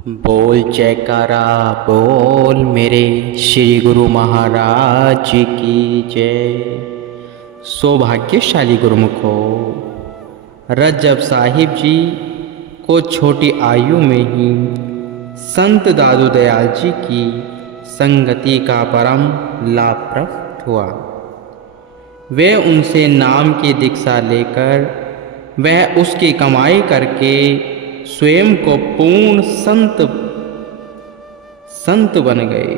बोल जयकारा बोल मेरे श्री गुरु महाराज जी की जय। सौभाग्यशाली गुरुमुखो, रज्जब साहिब जी को छोटी आयु में ही संत दादू दयाल जी की संगति का परम लाभ प्राप्त हुआ। वे उनसे नाम की दीक्षा लेकर वह उसकी कमाई करके स्वयं को पूर्ण संत बन गए।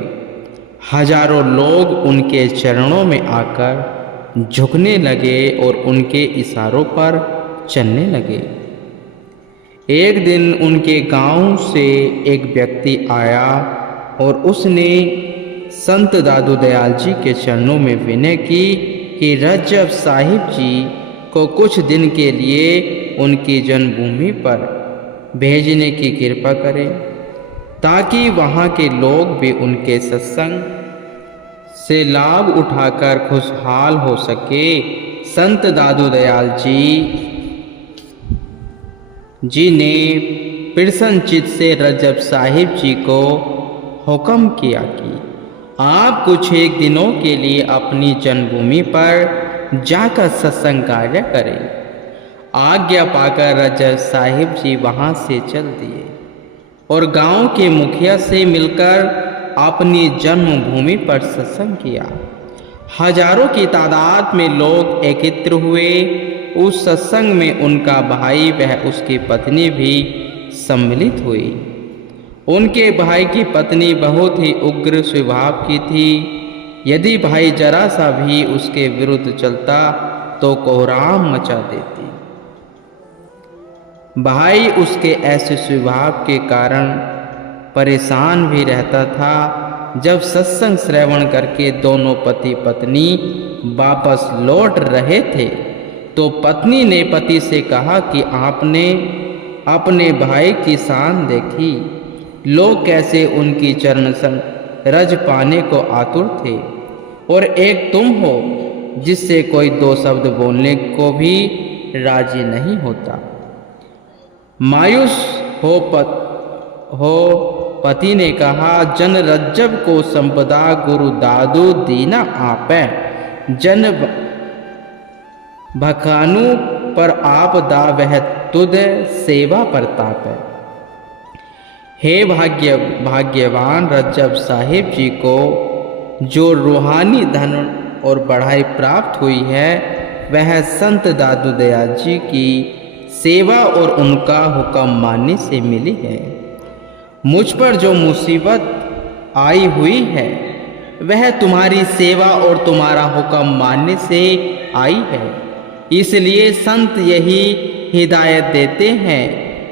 हजारों लोग उनके चरणों में आकर झुकने लगे और उनके इशारों पर चलने लगे। एक दिन उनके गांव से एक व्यक्ति आया और उसने संत दादू दयाल जी के चरणों में विनय की कि रज्जब साहिब जी को कुछ दिन के लिए उनकी जन्मभूमि पर भेजने की कृपा करें, ताकि वहाँ के लोग भी उनके सत्संग से लाभ उठाकर खुशहाल हो सके। संत दादू दयाल जी ने प्रसन्न चित्त से रज्जब साहिब जी को हुक्म किया कि आप कुछ एक दिनों के लिए अपनी जन्मभूमि पर जाकर सत्संग कार्य करें। आज्ञा पाकर रज्जब साहिब जी वहाँ से चल दिए और गांव के मुखिया से मिलकर अपनी जन्मभूमि पर सत्संग किया। हजारों की तादाद में लोग एकत्र हुए। उस सत्संग में उनका भाई वह उसकी पत्नी भी सम्मिलित हुई। उनके भाई की पत्नी बहुत ही उग्र स्वभाव की थी। यदि भाई जरा सा भी उसके विरुद्ध चलता तो कोहराम मचा देती। भाई उसके ऐसे स्वभाव के कारण परेशान भी रहता था। जब सत्संग श्रवण करके दोनों पति पत्नी वापस लौट रहे थे तो पत्नी ने पति से कहा कि आपने अपने भाई की शान देखी। लोग कैसे उनकी चरण रज पाने को आतुर थे और एक तुम हो जिससे कोई दो शब्द बोलने को भी राजी नहीं होता। मायूस हो पति ने कहा, जन रज्जब को संपदा गुरु दादू दीना आपे, जन भकानु पर आप दा वह तुद सेवा प्रताप है। हे भाग्यवान रज्जब साहिब जी को जो रूहानी धन और बढ़ाई प्राप्त हुई है वह संत दादू दयाल जी की सेवा और उनका हुक्म मानने से मिली है। मुझ पर जो मुसीबत आई हुई है वह तुम्हारी सेवा और तुम्हारा हुक्म मानने से आई है। इसलिए संत यही हिदायत देते हैं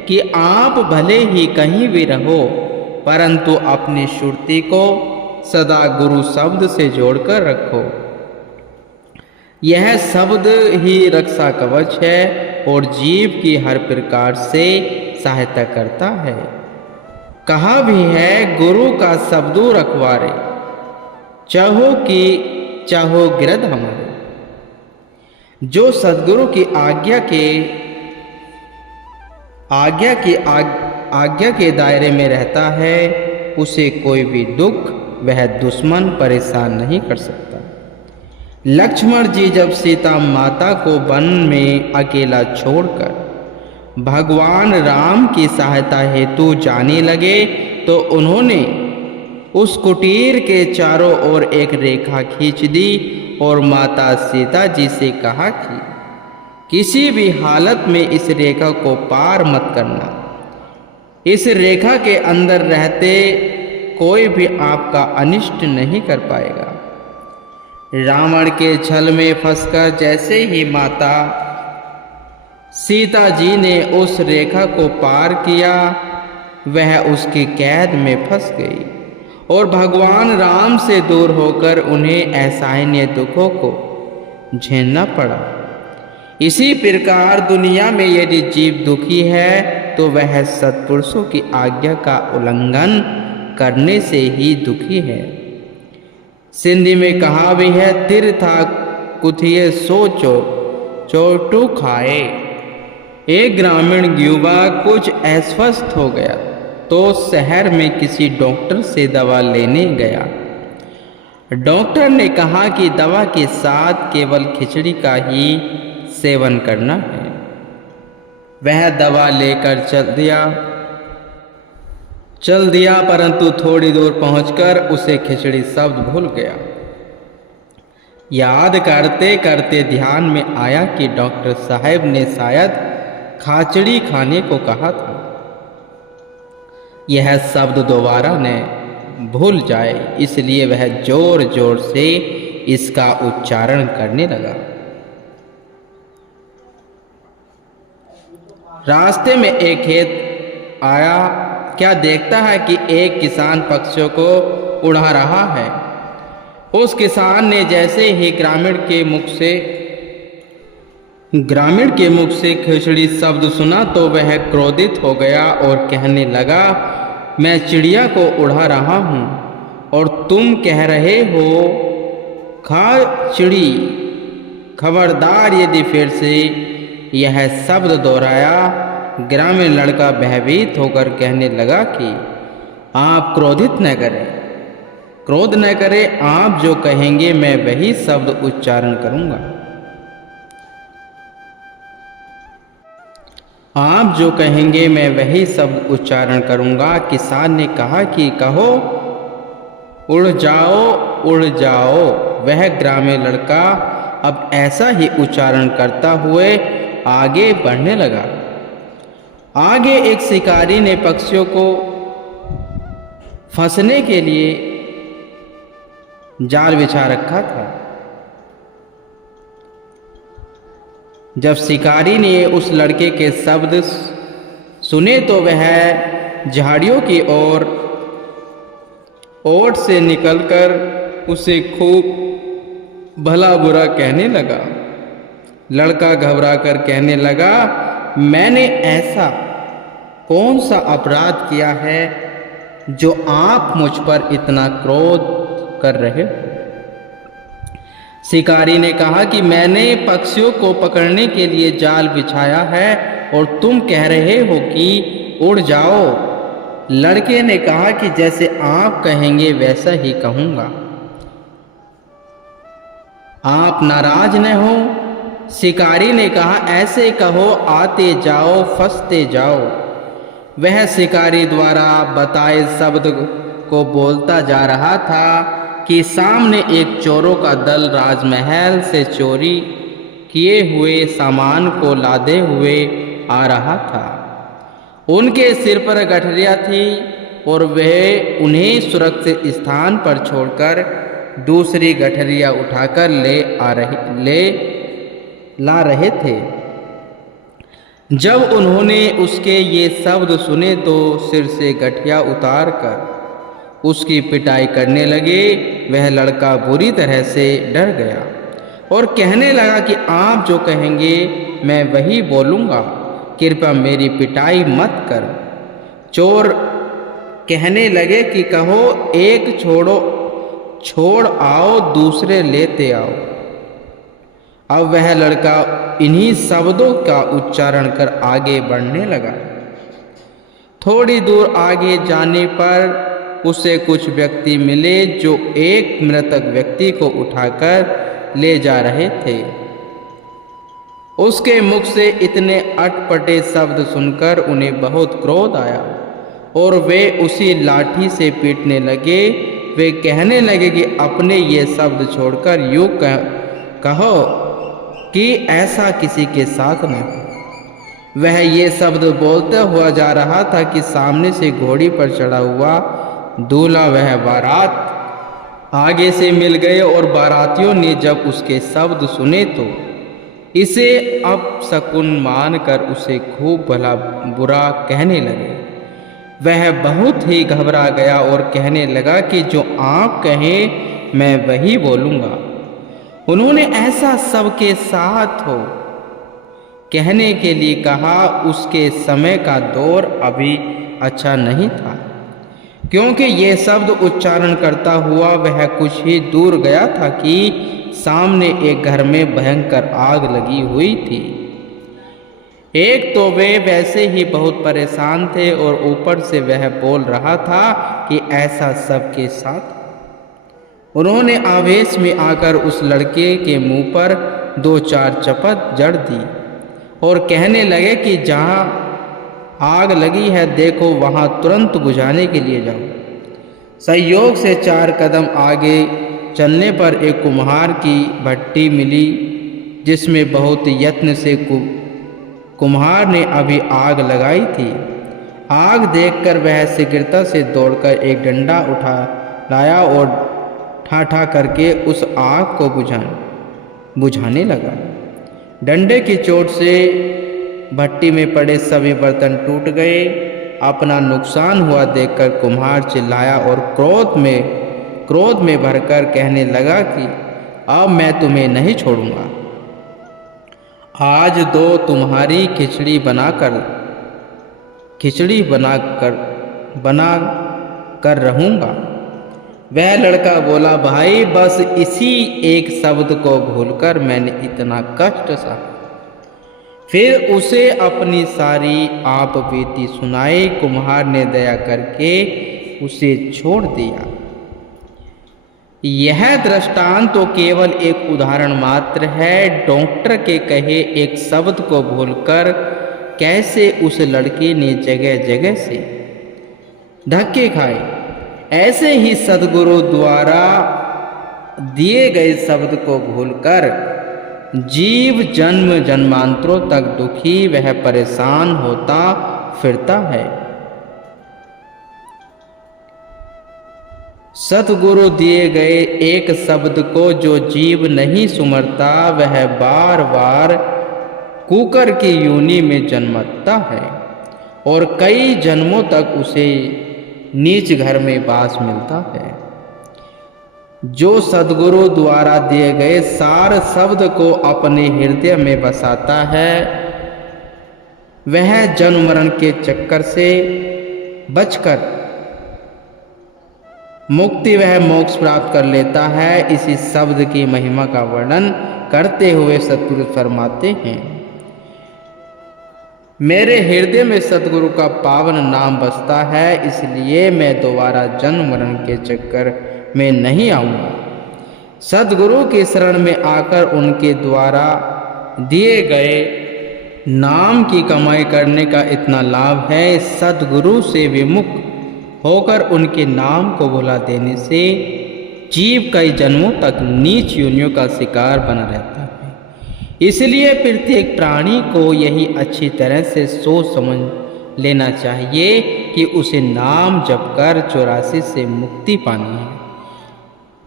कि आप भले ही कहीं भी रहो परंतु अपनी श्रुति को सदा गुरु शब्द से जोड़कर रखो। यह शब्द ही रक्षा कवच है और जीव की हर प्रकार से सहायता करता है। कहा भी है, गुरु का शब्दों रखवारे, चाहो गिरध हमारे। जो सद्गुरु की आज्ञा के दायरे में रहता है उसे कोई भी दुख वह दुश्मन परेशान नहीं कर सकता। लक्ष्मण जी जब सीता माता को वन में अकेला छोड़कर भगवान राम की सहायता हेतु जाने लगे तो उन्होंने उस कुटीर के चारों ओर एक रेखा खींच दी और माता सीता जी से कहा कि किसी भी हालत में इस रेखा को पार मत करना। इस रेखा के अंदर रहते कोई भी आपका अनिष्ट नहीं कर पाएगा। रावण के छल में फंसकर जैसे ही माता सीता जी ने उस रेखा को पार किया वह उसकी कैद में फंस गई और भगवान राम से दूर होकर उन्हें असहनीय दुखों को झेलना पड़ा। इसी प्रकार दुनिया में यदि जीव दुखी है तो वह सत्पुरुषों की आज्ञा का उल्लंघन करने से ही दुखी है। सिंधी में कहा भी है, तिर था कुथिए सोचो चोटू खाए। एक ग्रामीण युवा कुछ अस्वस्थ हो गया तो शहर में किसी डॉक्टर से दवा लेने गया। डॉक्टर ने कहा कि दवा के साथ केवल खिचड़ी का ही सेवन करना है। वह दवा लेकर चल दिया, परंतु थोड़ी दूर पहुंचकर उसे खिचड़ी शब्द भूल गया। याद करते करते ध्यान में आया कि डॉक्टर साहब ने शायद खिचड़ी खाने को कहा था। यह शब्द दोबारा न भूल जाए, इसलिए वह जोर जोर से इसका उच्चारण करने लगा। रास्ते में एक खेत आया। क्या देखता है कि एक किसान पक्षियों को उड़ा रहा है। उस किसान ने जैसे ही ग्रामीण के मुख से खिचड़ी शब्द सुना तो वह क्रोधित हो गया और कहने लगा, मैं चिड़िया को उड़ा रहा हूँ और तुम कह रहे हो खा चिड़ी। खबरदार, यदि फिर से यह शब्द दोहराया। ग्रामीण लड़का भयभीत होकर कहने लगा कि आप क्रोध न करें, आप जो कहेंगे मैं वही शब्द उच्चारण करूंगा। आप जो कहेंगे मैं वही शब्द उच्चारण करूंगा। किसान ने कहा कि कहो, उड़ जाओ उड़ जाओ। वह ग्रामीण लड़का अब ऐसा ही उच्चारण करता हुए आगे बढ़ने लगा। आगे एक शिकारी ने पक्षियों को फंसने के लिए जाल बिछा रखा था। जब शिकारी ने उस लड़के के शब्द सुने तो वह झाड़ियों की ओर से निकलकर उसे खूब भला बुरा कहने लगा। लड़का घबराकर कहने लगा, मैंने ऐसा कौन सा अपराध किया है जो आप मुझ पर इतना क्रोध कर रहे हो। शिकारी ने कहा कि मैंने पक्षियों को पकड़ने के लिए जाल बिछाया है और तुम कह रहे हो कि उड़ जाओ। लड़के ने कहा कि जैसे आप कहेंगे वैसा ही कहूंगा। आप नाराज न हो। शिकारी ने कहा, ऐसे कहो, आते जाओ फंसते जाओ। वह शिकारी द्वारा बताए शब्द को बोलता जा रहा था कि सामने एक चोरों का दल राजमहल से चोरी किए हुए सामान को लादे हुए आ रहा था। उनके सिर पर गठरियाँ थी और वह उन्हें सुरक्षित स्थान पर छोड़कर दूसरी गठरियाँ उठाकर ला रहे थे। जब उन्होंने उसके ये शब्द सुने तो सिर से गठिया उतार कर उसकी पिटाई करने लगे। वह लड़का बुरी तरह से डर गया और कहने लगा कि आप जो कहेंगे मैं वही बोलूँगा, कृपया मेरी पिटाई मत कर। चोर कहने लगे कि कहो, एक छोड़ आओ, दूसरे लेते आओ। अब वह लड़का इन्हीं शब्दों का उच्चारण कर आगे बढ़ने लगा। थोड़ी दूर आगे जाने पर उसे कुछ व्यक्ति मिले जो एक मृतक व्यक्ति को उठाकर ले जा रहे थे। उसके मुख से इतने अटपटे शब्द सुनकर उन्हें बहुत क्रोध आया और वे उसी लाठी से पीटने लगे। वे कहने लगे कि अपने ये शब्द छोड़कर यूं कहो कि ऐसा किसी के साथ न हो। वह ये शब्द बोलता हुआ जा रहा था कि सामने से घोड़ी पर चढ़ा हुआ दूल्हा वह बारात आगे से मिल गए और बारातियों ने जब उसके शब्द सुने तो इसे अपशकुन मानकर उसे खूब भला बुरा कहने लगे। वह बहुत ही घबरा गया और कहने लगा कि जो आप कहें मैं वही बोलूँगा। उन्होंने ऐसा सबके साथ हो कहने के लिए कहा। उसके समय का दौर अभी अच्छा नहीं था, क्योंकि ये शब्द उच्चारण करता हुआ वह कुछ ही दूर गया था कि सामने एक घर में भयंकर आग लगी हुई थी। एक तो वे वैसे ही बहुत परेशान थे और ऊपर से वह बोल रहा था कि ऐसा सबके साथ। उन्होंने आवेश में आकर उस लड़के के मुंह पर 2-4 चपत जड़ दी और कहने लगे कि जहां आग लगी है देखो वहां तुरंत बुझाने के लिए जाओ। संयोग से 4 कदम आगे चलने पर एक कुम्हार की भट्टी मिली जिसमें बहुत यत्न से कुम्हार ने अभी आग लगाई थी। आग देखकर वह शीघ्रता से दौड़कर एक डंडा उठा लाया और ठाठा करके उस आग को बुझाने लगा। डंडे की चोट से भट्टी में पड़े सभी बर्तन टूट गए। अपना नुकसान हुआ देखकर कुम्हार चिल्लाया और क्रोध में भरकर कहने लगा कि अब मैं तुम्हें नहीं छोड़ूंगा। आज दो तुम्हारी खिचड़ी बना कर रहूंगा। वह लड़का बोला, भाई बस इसी एक शब्द को भूलकर मैंने इतना कष्ट सहा। फिर उसे अपनी सारी आप बीती सुनाई। कुम्हार ने दया करके उसे छोड़ दिया। यह दृष्टांत तो केवल एक उदाहरण मात्र है। डॉक्टर के कहे एक शब्द को भूलकर कैसे उस लड़के ने जगह जगह से धक्के खाए, ऐसे ही सद्गुरु द्वारा दिए गए शब्द को भूलकर जीव जन्म जन्मांतरों तक दुखी वह परेशान होता फिरता है। सतगुरु दिए गए एक शब्द को जो जीव नहीं सुमरता वह बार बार कुकर की योनि में जन्मता है और कई जन्मों तक उसे नीच घर में वास मिलता है। जो सद्गुरु द्वारा दिए गए सार शब्द को अपने हृदय में बसाता है वह जन्म मरण के चक्कर से बचकर मुक्ति वह मोक्ष प्राप्त कर लेता है। इसी शब्द की महिमा का वर्णन करते हुए सतगुरु फरमाते हैं, मेरे हृदय में सतगुरु का पावन नाम बसता है, इसलिए मैं दोबारा जन्म मरण के चक्कर में नहीं आऊंगा। सतगुरु की शरण में आकर उनके द्वारा दिए गए नाम की कमाई करने का इतना लाभ है। सतगुरु से विमुख होकर उनके नाम को भुला देने से जीव कई जन्मों तक नीच योनियों का शिकार बना रहता है। इसलिए प्रत्येक प्राणी को यही अच्छी तरह से सोच समझ लेना चाहिए कि उसे नाम जपकर 84 से मुक्ति पानी है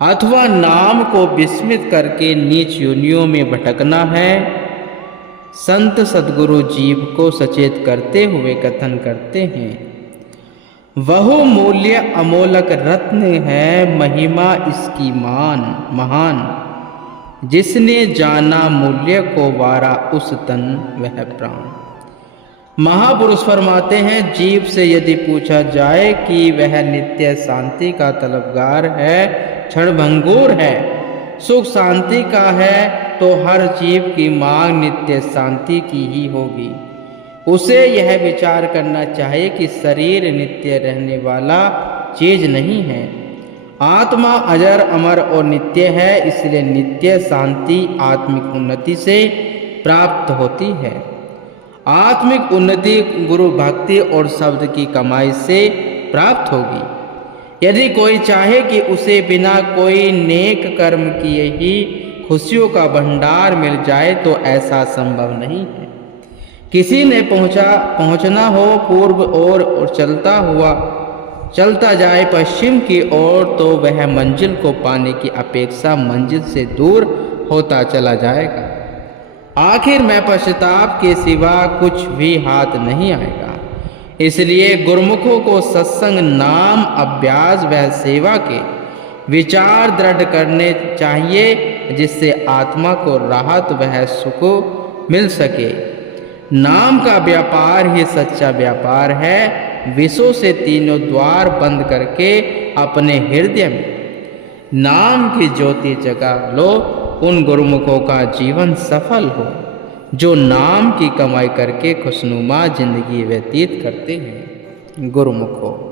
अथवा नाम को विस्मृत करके नीच योनियों में भटकना है। संत सद्गुरु जीव को सचेत करते हुए कथन करते हैं, बहुमूल्य अमोलक रत्न है, महिमा इसकी महान, जिसने जाना मूल्य को वारा उस तन वह प्राण। महापुरुष फरमाते हैं, जीव से यदि पूछा जाए कि वह नित्य शांति का तलबगार है, क्षणभंगुर है, सुख शांति का है, तो हर जीव की मांग नित्य शांति की ही होगी। उसे यह विचार करना चाहिए कि शरीर नित्य रहने वाला चीज नहीं है, आत्मा अजर अमर और नित्य है, इसलिए नित्य शांति आत्मिक उन्नति से प्राप्त होती है। आत्मिक उन्नति गुरु भक्ति और शब्द की कमाई से प्राप्त होगी। यदि कोई चाहे कि उसे बिना कोई नेक कर्म किए ही खुशियों का भंडार मिल जाए तो ऐसा संभव नहीं है। किसी ने पहुंचना हो पूर्व ओर और चलता जाए पश्चिम की ओर तो वह मंजिल को पाने की अपेक्षा मंजिल से दूर होता चला जाएगा। आखिर में पश्चाताप के सिवा कुछ भी हाथ नहीं आएगा। इसलिए गुरुमुखों को सत्संग, नाम, अभ्यास व सेवा के विचार दृढ़ करने चाहिए, जिससे आत्मा को राहत व सुख मिल सके। नाम का व्यापार ही सच्चा व्यापार है। विषयों से तीनों द्वार बंद करके अपने हृदय में नाम की ज्योति जगा लो, उन गुरुमुखों का जीवन सफल हो। जो नाम की कमाई करके खुशनुमा ज़िंदगी व्यतीत करते हैं। गुरुमुखो।